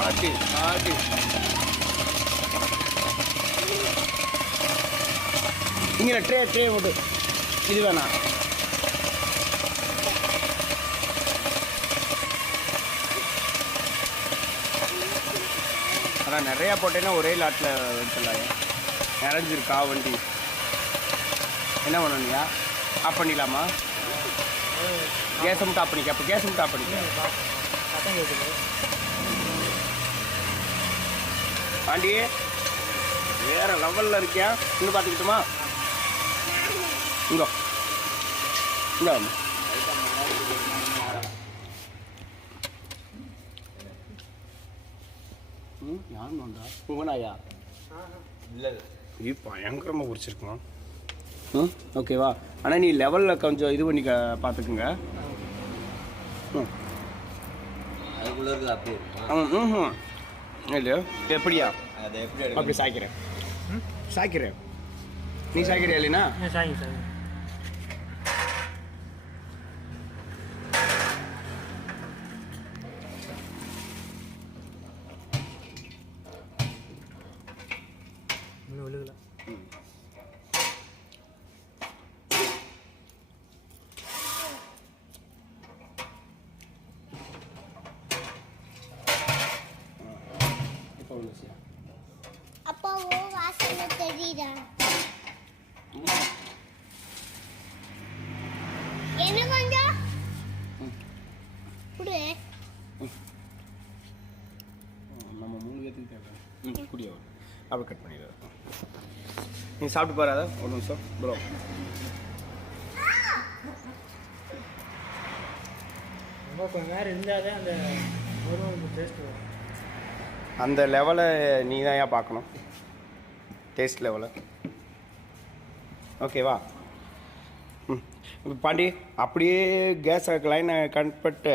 ஆட்டி ஆட்டி இங்கே ட்ரே போட்டு இது வேணாம். ஆனால் நிறையா போட்டேன்னா ஒரே லாட்டில் வச்சிடலாம். நிறைஞ்சிருக்கா வண்டி என்ன பண்ணணுயா? ஆஃப் பண்ணிடலாமா? கேஸை மட்டும் ஆஃப் பண்ணிக்க. அப்போ கேஸை மட்டும் ஆஃப் பண்ணிக்க. ஆண்டி வேறு லெவலில் இருக்கியா? இன்னும் பார்த்துக்கிட்டுமா? இங்கோ இங்கே யாருண்டா உங்கனாயா? இல்லை இது பயங்கரமாக குறிச்சிருக்கோம். ஓகேவா? ஆனால் நீ லெவலில் கொஞ்சம் இது பண்ணி பார்த்துக்குங்க. அதுக்குள்ளே இருக்குது அப்படியே. இல்லையோ எப்படியா? அப்படி சாய்க்கிறேன். சாய்க்கிறேன். நீ சாய்க்கிறியா இல்லைனா? சாய் சாய் இன்னும் விழுகல. அப்பா ஓ வாசனை தெரியுதா? என்ன கொஞ்சம் குடு. நம்ம 3 பேத்துக்கு தேவை. குடியா அப்படி கட் பண்ணிடுறேன். நீ சாப்பிட்டு பாரு. அதை ஒரு நிமிஷம் ப்ரோ. ரொம்ப கொஞ்சம் நேரம் இருந்தால் தான் அந்த ஒரு டேஸ்ட் வரும். அந்த லெவலை நீ தான் ஏன் பார்க்கணும், டேஸ்ட் லெவலை. ஓகேவா? பாண்டி அப்படியே கேஸை லைனை கட் பண்ணிட்டு